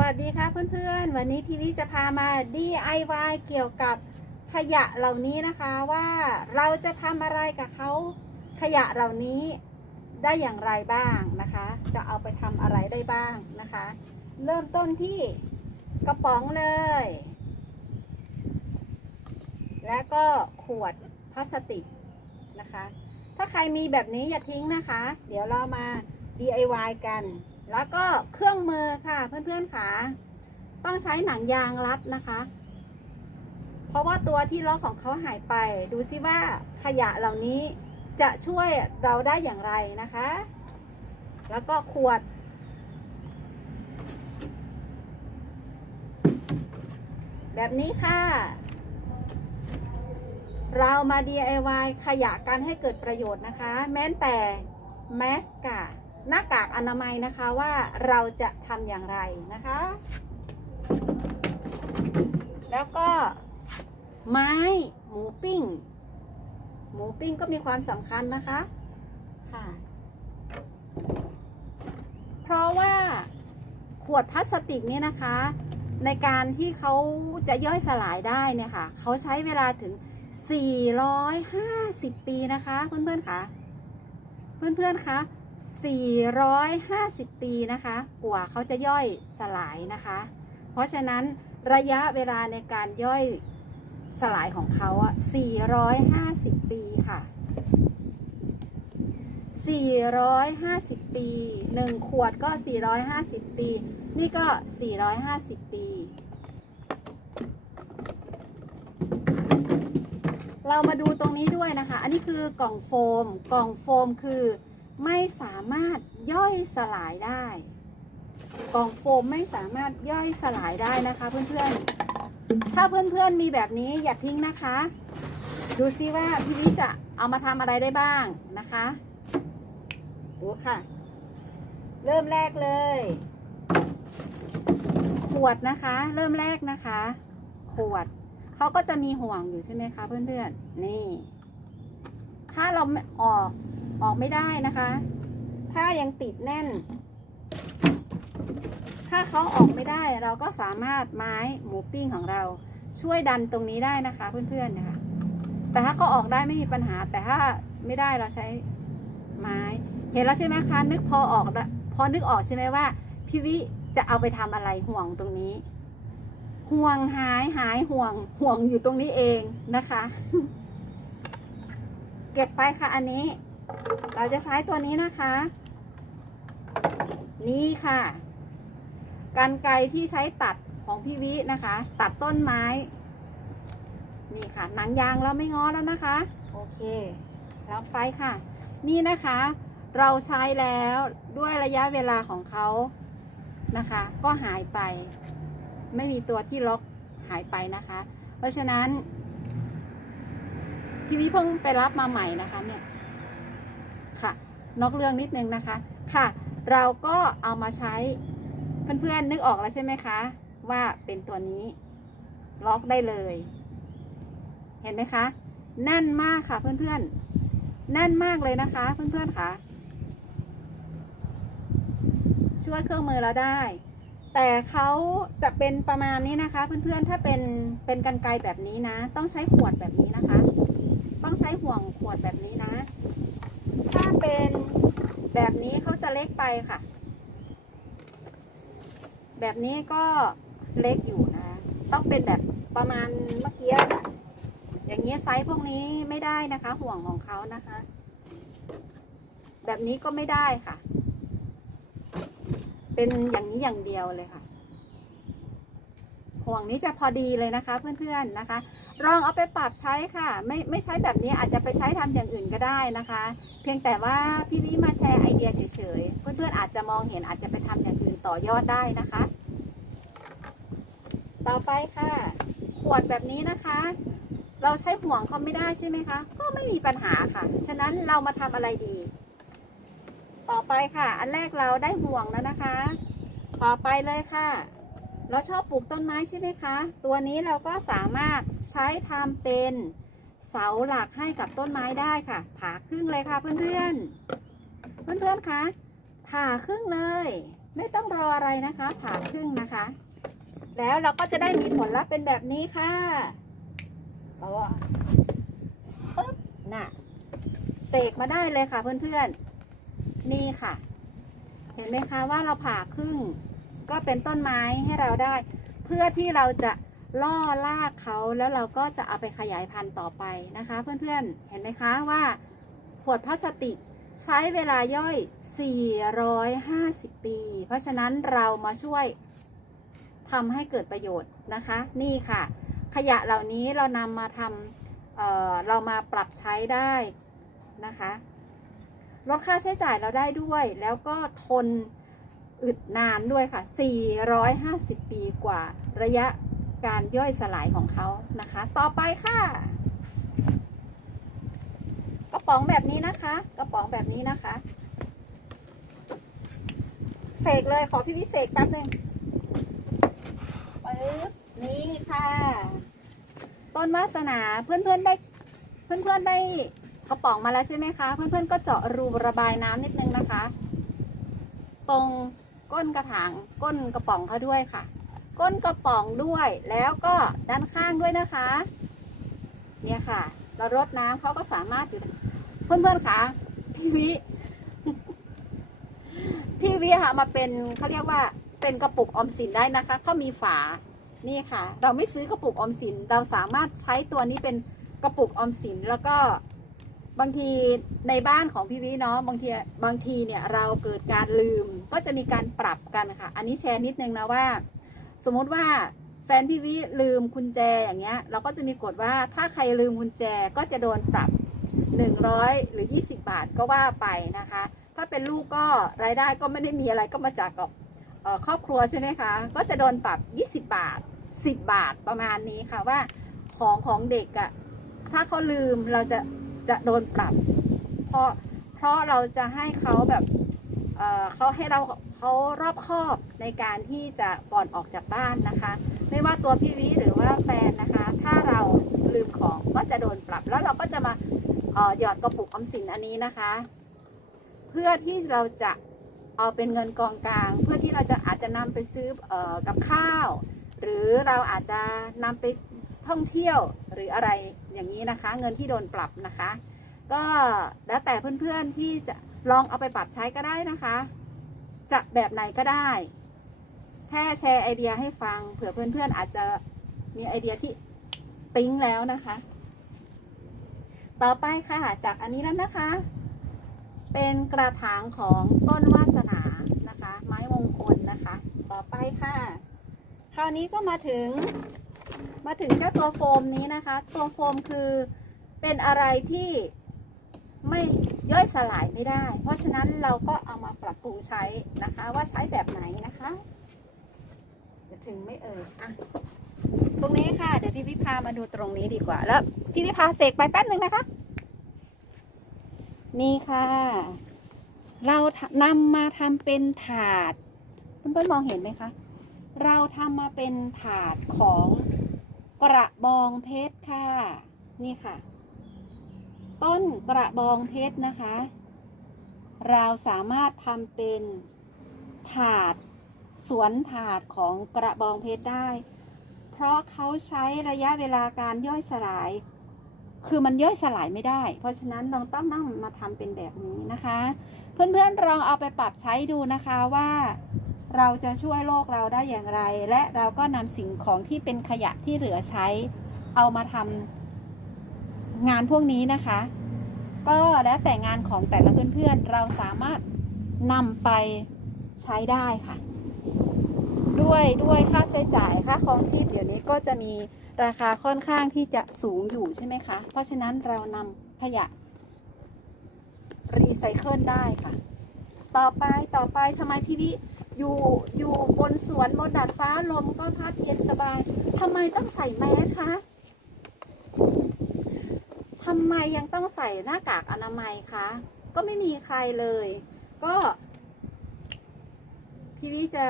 วัสดีค่ะเพื่อนๆ วันนี้พี่วิจะพามา DIY เกี่ยวกับขยะเหล่านี้นะคะว่าเราจะทำอะไรกับเขาขยะเหล่านี้ได้อย่างไรบ้างนะคะ จะเอาไปทำอะไรได้บ้างนะคะ เริ่มต้นที่กระป๋องเลย และก็ขวดพลาสติกนะคะ ถ้าใครมีแบบนี้อย่าทิ้งนะคะ เดี๋ยวเรามา DIY กัน แล้วก็เครื่องมือค่ะเพื่อนๆค่ะต้องใช้หนังยางรัดนะคะ เพราะว่าตัวที่ล็อกของเขาหายไป ดูซิว่าขยะเหล่านี้จะช่วยเราได้อย่างไรนะคะ แล้วก็ขวด แบบนี้ค่ะ เรามา DIY ขยะกันให้เกิดประโยชน์นะคะ แม้แต่แมสกา หน้ากากอนามัยนะคะว่าเราจะทำอย่างไรนะคะ แล้วก็ไม้หมูปิ้ง หมูปิ้งก็มีความสำคัญนะคะค่ะ เพราะว่าขวดพลาสติกนี่นะคะ ในการที่เขาจะย่อยสลายได้เนี่ยค่ะเขาใช้เวลาถึง 450 ปีนะคะ เพื่อนๆค่ะ เพื่อนๆคะ 450 ปีนะคะ กว่าเขาจะย่อยสลายนะคะ เพราะฉะนั้นระยะเวลาในการย่อยสลายของเขาอะ450 ปีค่ะ 450 ปี 1 ขวดก็ 450 ปี นี่ก็ 450 ปี เรามาดูตรงนี้ด้วยนะคะ อันนี้คือกล่องโฟม กล่องโฟมคือ ไม่สามารถย่อยสลายได้ กล่องโฟมไม่สามารถย่อยสลายได้นะคะ เพื่อนๆ ถ้าเพื่อนๆมีแบบนี้อย่าทิ้งนะคะ ดูซิว่าพี่วิจะเอามาทำอะไรได้บ้างนะคะดูค่ะ เริ่มแรกเลย ขวดนะคะ เริ่มแรกนะคะ ขวดเขาก็จะมีห่วงอยู่ใช่ไหมคะ เพื่อนๆ นี่ ถ้าเราไม่ออก ออกไม่ได้นะคะ ถ้ายังติดแน่น ถ้าเขาออกไม่ได้เราก็สามารถไม้หมูปิ้งของเราช่วยดันตรงนี้ได้นะคะ เพื่อนๆนะคะ แต่ถ้าเขาออกได้ไม่มีปัญหา แต่ถ้าไม่ได้เราใช้ไม้ เห็นแล้วใช่ไหมคะนึกพอออกพอนึกออกใช่ไหมว่าพี่วิจะเอาไปทำอะไรห่วงตรงนี้ ห่วงหายหายห่วงห่วงอยู่ตรงนี้เองนะคะ เก็บไปค่ะอันนี้ เราจะใช้ตัวนี้นะคะ นี่ค่ะกันไกรที่ใช้ตัดของพี่วินะคะ ตัดต้นไม้ นี่ค่ะ หนังยางเราไม่ง้อแล้วนะคะ โอเคแล้วไปค่ะ นี่นะคะ เราใช้แล้วด้วยระยะเวลาของเขานะคะ ก็หายไป ไม่มีตัวที่ล็อกหายไปนะคะ เพราะฉะนั้นพี่วิเพิ่งไปรับมาใหม่นะคะเนี่ย นอกเรื่องนิดนึงนะคะ ค่ะ เราก็เอามาใช้เพื่อนๆนึกออกแล้วใช่ไหมคะ ว่าเป็นตัวนี้ล็อกได้เลย เห็นไหมคะ แน่นมากค่ะเพื่อนๆ แน่นมากเลยนะคะ เพื่อนๆค่ะ ช่วยเครื่องมือเราได้ แต่เขาจะเป็นประมาณนี้นะคะ เพื่อนๆ ถ้าเป็นเป็นกันไกรแบบนี้นะ ต้องใช้ขวดแบบนี้นะคะ ต้องใช้ห่วงขวดแบบนี้นะ ถ้าเป็นแบบนี้เขาจะเล็กไปค่ะ แบบนี้ก็เล็กอยู่นะ ต้องเป็นแบบประมาณเมื่อกี้ค่ะอย่างเงี้ยไซส์พวกนี้ไม่ได้นะคะ ห่วงของเขานะคะ แบบนี้ก็ไม่ได้ค่ะ เป็นอย่างนี้อย่างเดียวเลยค่ะ ห่วงนี้จะพอดีเลยนะคะ เพื่อนๆนะคะ ลองเอาไปปรับใช้ค่ะ ไม่ไม่ใช้แบบนี้อาจจะไปใช้ทำอย่างอื่นก็ได้นะคะ เพียงแต่ว่าพี่วิมาแชร์ไอเดียเฉยๆ เพื่อนๆอาจจะมองเห็นอาจจะไปทำอย่างอื่นต่อยอดได้นะคะ ต่อไปค่ะ ขวดแบบนี้นะคะ เราใช้ห่วงเขาไม่ได้ใช่ไหมคะ ก็ไม่มีปัญหาค่ะ ฉะนั้นเรามาทำอะไรดี ต่อไปค่ะ อันแรกเราได้ห่วงแล้วนะคะ ต่อไปเลยค่ะ เราชอบปลูกต้นไม้ใช่ไหมคะ ตัวนี้เราก็สามารถใช้ทำเป็นเสาหลักให้กับต้นไม้ได้ค่ะ ผ่าครึ่งเลยค่ะเพื่อนๆ เพื่อนๆคะ ผ่าครึ่งเลย ไม่ต้องรออะไรนะคะ ผ่าครึ่งนะคะ แล้วเราก็จะได้มีผลลัพธ์เป็นแบบนี้ค่ะเอาอะปึ๊บน่ะ เสกมาได้เลยค่ะเพื่อนๆ นี่ค่ะ เห็นไหมคะว่าเราผ่าครึ่ง ก็เป็นต้นไม้ให้เราได้ เพื่อที่เราจะล่อลากเขาแล้วเราก็จะเอาไปขยายพันธุ์ต่อไปนะคะ เพื่อนๆเห็นไหมคะว่า ขวดพลาสติกใช้เวลาย่อย 450 ปี เพราะฉะนั้นเรามาช่วยทำให้เกิดประโยชน์นะคะ นี่ค่ะ ขยะเหล่านี้เรานำมาทำเออเรามาปรับใช้ได้นะคะลดค่าใช้จ่ายเราได้ด้วย แล้วก็ทน อึดนานด้วยค่ะ 450 ปีกว่าระยะการย่อยสลายของเขานะคะ ต่อไปค่ะ กระป๋องแบบนี้นะคะ กระป๋องแบบนี้นะคะเสกเลยขอพี่วิเศษแป๊บหนึ่งปึ๊บนี่ค่ะ ต้นวาสนาเพื่อนๆได้ เพื่อนๆได้กระป๋องมาแล้วใช่ไหมคะ เพื่อนๆก็เจาะรูระบายน้ำนิดนึงนะคะ ตรง ก้นกระถางก้นกระป๋องเขาด้วยค่ะ ก้นกระป๋องด้วยแล้วก็ด้านข้างด้วยนะคะ เนี่ยค่ะ เรารดน้ำเขาก็สามารถอยู่เพื่อนๆค่ะพี่วิพี่วิค่ะมาเป็นเขาเรียกว่าเป็นกระปุกออมสินได้นะคะเขามีฝานี่ค่ะ เราไม่ซื้อกระปุกออมสิน เราสามารถใช้ตัวนี้เป็นกระปุกออมสินแล้วก็ บางทีในบ้านของพี่วิเนาะบางทีบางทีเนี่ยเราเกิดการลืมก็จะมีการปรับกันค่ะอันนี้แชร์นิดนึงนะว่า สมมติว่าแฟนพี่วิลืมกุญแจอย่างเงี้ย เราก็จะมีกฎว่าถ้าใครลืมกุญแจก็จะโดนปรับ 100 หรือ 20 บาทก็ว่าไปนะคะ ถ้าเป็นลูกก็รายได้ก็ไม่ได้มีอะไรก็มาจากกับครอบครัวใช่ไหมคะ ก็จะโดนปรับ 20 บาท 10 บาทประมาณนี้ค่ะว่าของของเด็กอะถ้าเขาลืมเราจะ จะโดนปรับ เพราะเพราะเราจะให้เขาแบบเเขาให้เราเขารอบคอบในการที่จะก่อนออกจากบ้านนะคะ ไม่ว่าตัวพี่วิหรือว่าแฟนนะคะ ถ้าเราลืมของก็จะโดนปรับ แล้วเราก็จะมาหยอดกระปุกออมสินอันนี้นะคะ เพื่อที่เราจะเอาเป็นเงินกองกลาง เพื่อที่เราจะอาจจะนำไปซื้อออกับข้าว หรือเราอาจจะนำไป ท่องเที่ยวหรืออะไรอย่างนี้นะคะ เงินที่โดนปรับนะคะ ก็แล้วแต่เพื่อนๆที่จะลองเอาไปปรับใช้ก็ได้นะคะ จะแบบไหนก็ได้ แค่แชร์ไอเดียให้ฟังเผื่อเพื่อนๆอาจจะมีไอเดียที่ปิ๊งแล้วนะคะ ต่อไปค่ะจากอันนี้แล้วนะคะ เป็นกระถางของต้นวาสนานะคะ ไม้มงคลนะคะ ต่อไปค่ะ คราวนี้ก็มาถึง มาถึงเจ้าตัวโฟมนี้นะคะ ตัวโฟมคือเป็นอะไรที่ไม่ย่อยสลายไม่ได้ เพราะฉะนั้นเราก็เอามาปรับปรุงใช้นะคะ ว่าใช้แบบไหนนะคะจะถึงไม่เอ่ยอะตรงนี้ค่ะ เดี๋ยวพี่วิพามาดูตรงนี้ดีกว่า แล้วพี่วิพาเสกไปแป๊บหนึ่งนะคะ นี่ค่ะ เรานำมาทำเป็นถาดเพื่อนๆมองเห็นไหมคะ เราทำมาเป็นถาดของ กระบองเพชรค่ะ นี่ค่ะ ต้นกระบองเพชรนะคะ เราสามารถทำเป็นถาดสวนถาดของกระบองเพชรได้ เพราะเขาใช้ระยะเวลาการย่อยสลาย คือมันย่อยสลายไม่ได้ เพราะฉะนั้นเราต้องนั่งมาทำเป็นแบบนี้นะคะ เพื่อนๆลองเอาไปปรับใช้ดูนะคะว่า เราจะช่วยโลกเราได้อย่างไร และเราก็นำสิ่งของที่เป็นขยะที่เหลือใช้ เอามาทำงานพวกนี้นะคะ ก็แล้วแต่งานของแต่ละเพื่อนๆ เราสามารถนำไปใช้ได้ค่ะ ด้วยด้วยค่าใช้จ่ายค่าครองชีพเดี๋ยวนี้ก็จะมีราคาค่อนข้างที่จะสูงอยู่ใช่ไหมคะ เพราะฉะนั้นเรานำขยะรีไซเคิลได้ค่ะ ต่อไปต่อไปทำไมพี่วิ อยู่อยู่บนสวนบนดาดฟ้าลมก็พัดเย็นสบายทำไมต้องใส่แมสคะทำไมยังต้องใส่หน้ากากอนามัยคะ ก็ไม่มีใครเลย ก็พี่วิจะ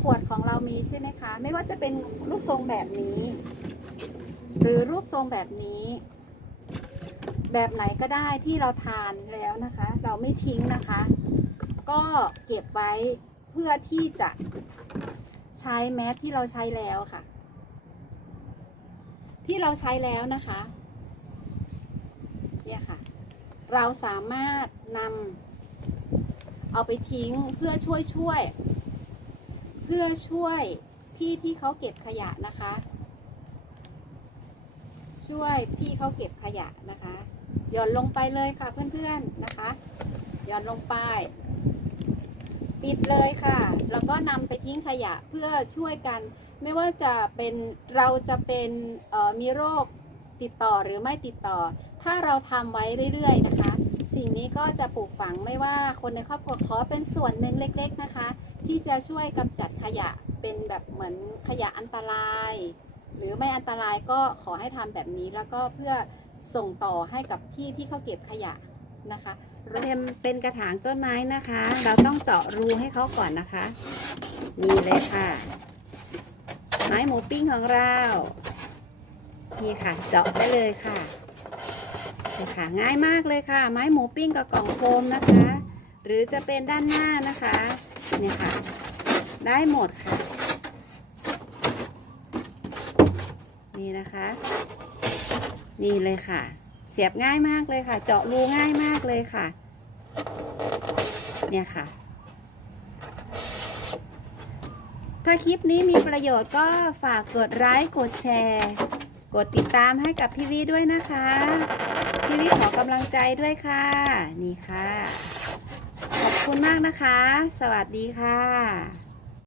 ขวดของเรามีใช่ไหมคะ ไม่ว่าจะเป็นรูปทรงแบบนี้ หรือรูปทรงแบบนี้ แบบไหนก็ได้ที่เราทานแล้วนะคะ เราไม่ทิ้งนะคะ ก็เก็บไว้เพื่อที่จะใช้แมสที่เราใช้แล้วค่ะ ที่เราใช้แล้วนะคะเนี่ยค่ะ เราสามารถนำเอาไปทิ้งเพื่อช่วยช่วย เพื่อช่วยพี่ที่เขาเก็บขยะนะคะ ช่วยพี่เขาเก็บขยะนะคะหย่อนลงไปเลยค่ะเพื่อนๆนะคะหย่อนลงไป ปิดเลยค่ะ แล้วก็นำไปทิ้งขยะเพื่อช่วยกัน ไม่ว่าจะเป็นเราจะเป็นมีโรคติดต่อหรือไม่ติดต่อ ถ้าเราทำไว้เรื่อย ๆ นะคะ สิ่งนี้ก็จะปลูกฝังไม่ว่าคนในครอบครัวขอเป็นส่วนหนึ่งเล็ก ๆนะคะ ที่จะช่วยกำจัดขยะเป็นแบบเหมือนขยะอันตราย หรือไม่อันตรายก็ขอให้ทำแบบนี้แล้วก็เพื่อส่งต่อให้กับพี่ที่เขาเก็บขยะนะคะ เรมเป็นกระถางต้นไม้นะคะ เราต้องเจาะรูให้เขาก่อนนะคะ นี่เลยค่ะ ไม้หมูปิ้งของเรา นี่ค่ะ เจาะได้เลยค่ะนี่ค่ะ ง่ายมากเลยค่ะ ไม้หมูปิ้งกับกล่องโฟมนะคะ หรือจะเป็นด้านหน้านะคะเนี่ยค่ะ ได้หมดค่ะ นี่นะคะ นี่เลยค่ะ สียบง่ายมากเลยค่ะ เจาะรูง่ายมากเลยค่ะ เนี่ยค่ะ ถ้าคลิปนี้มีประโยชน์ก็ฝากกดไลค์กดแชร์ กดติดตามให้กับพี่วิด้วยนะคะ พี่วิขอกำลังใจด้วยค่ะ นี่ค่ะ ขอบคุณมากนะคะ สวัสดีค่ะ